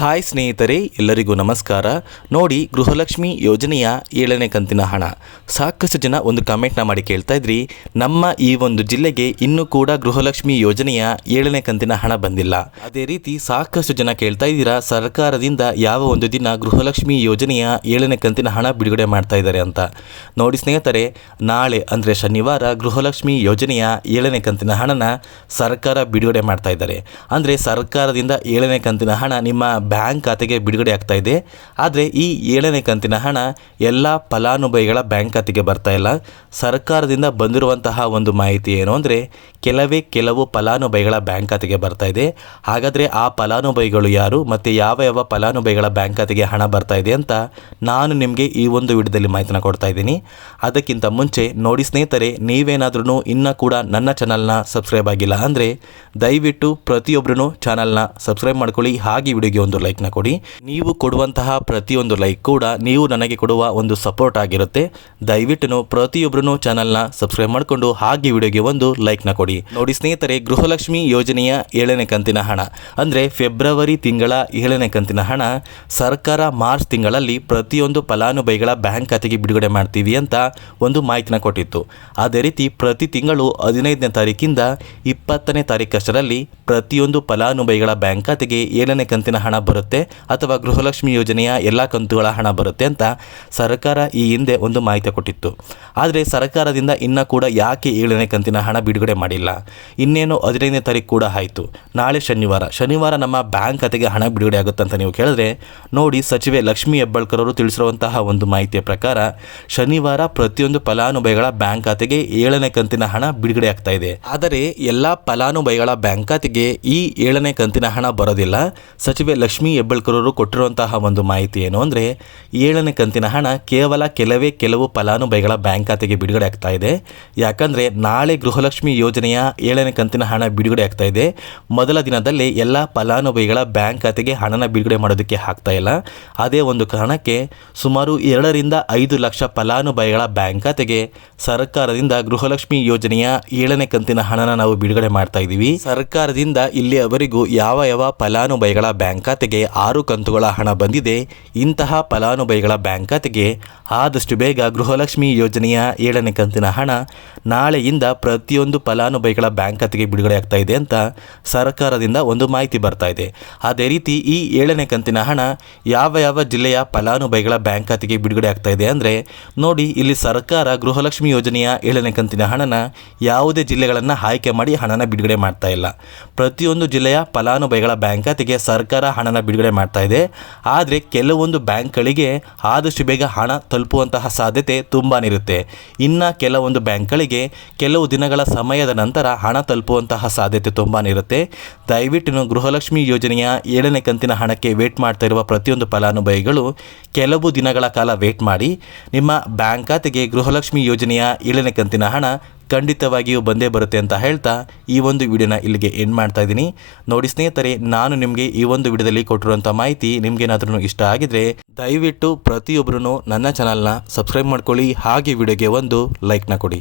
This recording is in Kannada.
ಹಾಯ್ ಸ್ನೇಹಿತರೆ, ಎಲ್ಲರಿಗೂ ನಮಸ್ಕಾರ. ನೋಡಿ, ಗೃಹಲಕ್ಷ್ಮಿ ಯೋಜನೆಯ 7ನೇ ಕಂತಿನ ಹಣ ಸಾಕಷ್ಟು ಜನ ಒಂದು ಕಮೆಂಟ್ನ ಮಾಡಿ ಕೇಳ್ತಾ ಇದ್ರಿ, ನಮ್ಮ ಈ ಒಂದು ಜಿಲ್ಲೆಗೆ ಇನ್ನೂ ಕೂಡ ಗೃಹಲಕ್ಷ್ಮಿ ಯೋಜನೆಯ 7ನೇ ಕಂತಿನ ಹಣ ಬಂದಿಲ್ಲ. ಅದೇ ರೀತಿ ಸಾಕಷ್ಟು ಜನ ಕೇಳ್ತಾ ಇದ್ದೀರಾ, ಸರ್ಕಾರದಿಂದ ಯಾವ ಒಂದು ದಿನ ಗೃಹಲಕ್ಷ್ಮಿ ಯೋಜನೆಯ 7ನೇ ಕಂತಿನ ಹಣ ಬಿಡುಗಡೆ ಮಾಡ್ತಾ ಇದ್ದಾರೆ ಅಂತ. ನೋಡಿ ಸ್ನೇಹಿತರೆ, ನಾಳೆ ಅಂದರೆ ಶನಿವಾರ ಗೃಹಲಕ್ಷ್ಮಿ ಯೋಜನೆಯ 7ನೇ ಕಂತಿನ ಹಣನ ಸರ್ಕಾರ ಬಿಡುಗಡೆ ಮಾಡ್ತಾ ಇದ್ದಾರೆ. ಅಂದರೆ ಸರ್ಕಾರದಿಂದ 7ನೇ ಕಂತಿನ ಹಣ ನಿಮ್ಮ ಬ್ಯಾಂಕ್ ಖಾತೆಗೆ ಬಿಡುಗಡೆ ಆಗ್ತಾ ಇದೆ. ಆದರೆ ಈ 7ನೇ ಕಂತಿನ ಹಣ ಎಲ್ಲ ಫಲಾನುಭವಿಗಳ ಬ್ಯಾಂಕ್ ಖಾತೆಗೆ ಬರ್ತಾ ಇಲ್ಲ. ಸರ್ಕಾರದಿಂದ ಬಂದಿರುವಂತಹ ಒಂದು ಮಾಹಿತಿ ಏನು ಅಂದರೆ, ಕೆಲವು ಫಲಾನುಭವಿಗಳ ಬ್ಯಾಂಕ್ ಖಾತೆಗೆ ಬರ್ತಾ ಇದೆ. ಹಾಗಾದರೆ ಆ ಫಲಾನುಭವಿಗಳು ಯಾರು ಮತ್ತು ಯಾವ ಫಲಾನುಭವಿಗಳ ಬ್ಯಾಂಕ್ ಖಾತೆಗೆ ಹಣ ಬರ್ತಾ ಇದೆ ಅಂತ ನಾನು ನಿಮಗೆ ಈ ಒಂದು ವಿಡಿಯೋದಲ್ಲಿ ಮಾಹಿತಿನ ಕೊಡ್ತಾ ಇದ್ದೀನಿ. ಅದಕ್ಕಿಂತ ಮುಂಚೆ ನೋಡಿ ಸ್ನೇಹಿತರೆ, ನೀವೇನಾದ್ರೂ ಇನ್ನೂ ಕೂಡ ನನ್ನ ಚಾನಲ್ನ ಸಬ್ಸ್ಕ್ರೈಬ್ ಆಗಿಲ್ಲ ಅಂದರೆ ದಯವಿಟ್ಟು ಪ್ರತಿಯೊಬ್ಬರೂ ಚಾನಲ್ನ ಸಬ್ಸ್ಕ್ರೈಬ್ ಮಾಡ್ಕೊಳ್ಳಿ. ಹಾಗೆ ವಿಡಿಯೋಗೆ ಒಂದು ಲೈಕ್ನ ಕೊಡಿ. ನೀವು ಕೊಡುವಂತಹ ಪ್ರತಿಯೊಂದು ಲೈಕ್ ಕೂಡ ನೀವು ನನಗೆ ಕೊಡುವ ಒಂದು ಸಪೋರ್ಟ್ ಆಗಿರುತ್ತೆ. ದಯವಿಟ್ಟು ಪ್ರತಿಯೊಬ್ಬರೂ ಚಾನಲ್ನ ಸಬ್ಸ್ಕ್ರೈಬ್ ಮಾಡಿಕೊಂಡು ಹಾಗೆ ವಿಡಿಯೋಗೆ ಒಂದು ಲೈಕ್ನ ಕೊಡಿ. ನೋಡಿ ಸ್ನೇಹಿತರೆ, ಗೃಹಲಕ್ಷ್ಮಿ ಯೋಜನೆಯ 7ನೇ ಕಂತಿನ ಹಣ ಅಂದರೆ ಫೆಬ್ರವರಿ ತಿಂಗಳ 7ನೇ ಕಂತಿನ ಹಣ ಸರ್ಕಾರ ಮಾರ್ಚ್ ತಿಂಗಳಲ್ಲಿ ಪ್ರತಿಯೊಂದು ಫಲಾನುಭವಿಗಳ ಬ್ಯಾಂಕ್ ಖಾತೆಗೆ ಬಿಡುಗಡೆ ಮಾಡ್ತೀವಿ ಅಂತ ಒಂದು ಮಾಹಿತಿನ ಕೊಟ್ಟಿತ್ತು. ಅದೇ ರೀತಿ ಪ್ರತಿ ತಿಂಗಳು 15ನೇ ತಾರೀಕಿಂದ 20ನೇ ತಾರೀಕಷ್ಟರಲ್ಲಿ ಪ್ರತಿಯೊಂದು ಫಲಾನುಭವಿಗಳ ಬ್ಯಾಂಕ್ ಖಾತೆಗೆ 7ನೇ ಕಂತಿನ ಹಣ ಬರುತ್ತೆ ಅಥವಾ ಗೃಹಲಕ್ಷ್ಮಿ ಯೋಜನೆಯ ಎಲ್ಲ ಕಂತುಗಳ ಹಣ ಬರುತ್ತೆ ಅಂತ ಸರ್ಕಾರ ಈ ಹಿಂದೆ ಒಂದು ಮಾಹಿತಿ ಕೊಟ್ಟಿತ್ತು. ಆದರೆ ಸರ್ಕಾರದಿಂದ ಇನ್ನೂ ಕೂಡ ಯಾಕೆ 7ನೇ ಕಂತಿನ ಹಣ ಬಿಡುಗಡೆ ಮಾಡಿಲ್ಲ? ಇನ್ನೇನು 15ನೇ ತಾರೀಕು ಕೂಡ ಆಯಿತು. ನಾಳೆ ಶನಿವಾರ ನಮ್ಮ ಬ್ಯಾಂಕ್ ಖಾತೆಗೆ ಹಣ ಬಿಡುಗಡೆ ಆಗುತ್ತೆ ಅಂತ ನೀವು ಕೇಳಿದ್ರೆ, ನೋಡಿ, ಸಚಿವೆ ಲಕ್ಷ್ಮೀ ಹೆಬ್ಬಾಳ್ಕರ್ ಅವರು ತಿಳಿಸಿರುವಂತಹ ಒಂದು ಮಾಹಿತಿಯ ಪ್ರಕಾರ ಶನಿವಾರ ಪ್ರತಿಯೊಂದು ಫಲಾನುಭವಿಗಳ ಬ್ಯಾಂಕ್ ಖಾತೆಗೆ 7ನೇ ಕಂತಿನ ಹಣ ಬಿಡುಗಡೆ ಆಗ್ತಾ ಇದೆ. ಆದರೆ ಎಲ್ಲ ಫಲಾನುಭವಿಗಳ ಬ್ಯಾಂಕ್ ಖಾತೆಗೆ ಈ 7ನೇ ಕಂತಿನ ಹಣ ಬರೋದಿಲ್ಲ. ಸಚಿವೆ ಲಕ್ಷ್ಮೀ ಹೆಬ್ಬಾಳ್ಕರ್ ಅವರು ಕೊಟ್ಟಿರುವಂತಹ ಒಂದು ಮಾಹಿತಿ ಏನು ಅಂದರೆ, 7ನೇ ಕಂತಿನ ಹಣ ಕೇವಲ ಕೆಲವು ಫಲಾನುಭವಿಗಳ ಬ್ಯಾಂಕ್ ಖಾತೆಗೆ ಬಿಡುಗಡೆ ಆಗ್ತಾ ಇದೆ. ಯಾಕಂದರೆ ನಾಳೆ ಗೃಹಲಕ್ಷ್ಮಿ ಯೋಜನೆಯ 7ನೇ ಕಂತಿನ ಹಣ ಬಿಡುಗಡೆ ಆಗ್ತಾ ಇದೆ. ಮೊದಲ ದಿನದಲ್ಲೇ ಎಲ್ಲ ಫಲಾನುಭವಿಗಳ ಬ್ಯಾಂಕ್ ಖಾತೆಗೆ ಹಣನ ಬಿಡುಗಡೆ ಮಾಡೋದಕ್ಕೆ ಆಗ್ತಾ ಇಲ್ಲ. ಅದೇ ಒಂದು ಕಾರಣಕ್ಕೆ ಸುಮಾರು 2 ರಿಂದ 5 ಲಕ್ಷ ಫಲಾನುಭವಿಗಳ ಬ್ಯಾಂಕ್ ಖಾತೆಗೆ ಸರ್ಕಾರದಿಂದ ಗೃಹಲಕ್ಷ್ಮಿ ಯೋಜನೆಯ 7ನೇ ಕಂತಿನ ಹಣನ ನಾವು ಬಿಡುಗಡೆ ಮಾಡ್ತಾ ಇದ್ದೀವಿ. ಸರ್ಕಾರದಿಂದ ಇಲ್ಲಿಯವರೆಗೂ ಯಾವ ಫಲಾನುಭವಿಗಳ ಬ್ಯಾಂಕ್ ಖಾತೆಗೆ 6 ಕಂತುಗಳ ಹಣ ಬಂದಿದೆ. ಇಂತಹ ಫಲಾನುಭವಿಗಳ ಬ್ಯಾಂಕ್ ಖಾತೆಗೆ ಆದಷ್ಟು ಬೇಗ ಗೃಹಲಕ್ಷ್ಮಿ ಯೋಜನೆಯ 7ನೇ ಕಂತಿನ ಹಣ ನಾಳೆಯಿಂದ ಪ್ರತಿಯೊಂದು ಫಲಾನುಭವಿಗಳ ಬ್ಯಾಂಕ್ ಖಾತೆಗೆ ಬಿಡುಗಡೆ ಆಗ್ತಾ ಇದೆ ಅಂತ ಸರ್ಕಾರದಿಂದ ಒಂದು ಮಾಹಿತಿ ಬರ್ತಾ ಇದೆ. ಅದೇ ರೀತಿ ಈ 7ನೇ ಕಂತಿನ ಹಣ ಯಾವ ಜಿಲ್ಲೆಯ ಫಲಾನುಭವಿಗಳ ಬ್ಯಾಂಕ್ ಖಾತೆಗೆ ಬಿಡುಗಡೆ ಆಗ್ತಾ ಇದೆ ಅಂದರೆ, ನೋಡಿ, ಇಲ್ಲಿ ಸರ್ಕಾರ ಗೃಹಲಕ್ಷ್ಮಿ ಯೋಜನೆಯ 7ನೇ ಕಂತಿನ ಹಣನ ಯಾವುದೇ ಜಿಲ್ಲೆಗಳನ್ನು ಆಯ್ಕೆ ಮಾಡಿ ಹಣನ ಬಿಡುಗಡೆ ಮಾಡ್ತಾ ಇಲ್ಲ. ಪ್ರತಿಯೊಂದು ಜಿಲ್ಲೆಯ ಫಲಾನುಭವಿಗಳ ಬ್ಯಾಂಕ್ ಖಾತೆಗೆ ಸರ್ಕಾರ ಹಣನ ಬಿಡುಗಡೆ ಮಾಡ್ತಾ ಇದೆ. ಆದರೆ ಕೆಲವೊಂದು ಬ್ಯಾಂಕ್ಗಳಿಗೆ ಆದಷ್ಟು ಬೇಗ ಹಣ ತಲುಪುವಂತಹ ಸಾಧ್ಯತೆ ತುಂಬಾ ಇರುತ್ತೆ. ಇನ್ನು ಕೆಲವೊಂದು ಬ್ಯಾಂಕ್ಗಳಿಗೆ ಕೆಲವು ದಿನಗಳ ಸಮಯದ ನಂತರ ಹಣ ತಲುಪುವಂತಹ ಸಾಧ್ಯತೆ ತುಂಬಾ ಇರುತ್ತೆ. ದಯವಿಟ್ಟು ಗೃಹಲಕ್ಷ್ಮಿ ಯೋಜನೆಯ 7ನೇ ಕಂತಿನ ಹಣಕ್ಕೆ ವೇಟ್ ಮಾಡ್ತಾ ಇರುವ ಪ್ರತಿಯೊಂದು ಫಲಾನುಭವಿಗಳು ಕೆಲವು ದಿನಗಳ ಕಾಲ ವೇಟ್ ಮಾಡಿ. ನಿಮ್ಮ ಬ್ಯಾಂಕ್ ಖಾತೆಗೆ ಗೃಹಲಕ್ಷ್ಮಿ ಯೋಜನೆಯ 7ನೇ ಕಂತಿನ ಹಣ ಖಂಡಿತವಾಗಿಯೂ ಬಂದೇ ಬರುತ್ತೆ ಅಂತ ಹೇಳ್ತಾ ಈ ಒಂದು ವಿಡಿಯೋನ ಇಲ್ಲಿಗೆ ಎಂಡ್ ಮಾಡ್ತಾ ಇದ್ದೀನಿ. ನೋಡಿ ಸ್ನೇಹಿತರೆ, ನಾನು ನಿಮಗೆ ಈ ಒಂದು ವಿಡಿಯೋದಲ್ಲಿ ಕೊಟ್ಟಿರುವಂಥ ಮಾಹಿತಿ ನಿಮಗೇನಾದ್ರೂ ಇಷ್ಟ ಆಗಿದ್ರೆ ದಯವಿಟ್ಟು ಪ್ರತಿಯೊಬ್ಬರೂ ನನ್ನ ಚಾನಲ್ನ ಸಬ್ಸ್ಕ್ರೈಬ್ ಮಾಡ್ಕೊಳ್ಳಿ. ಹಾಗೆ ವಿಡಿಯೋಗೆ ಒಂದು ಲೈಕ್ನ ಕೊಡಿ.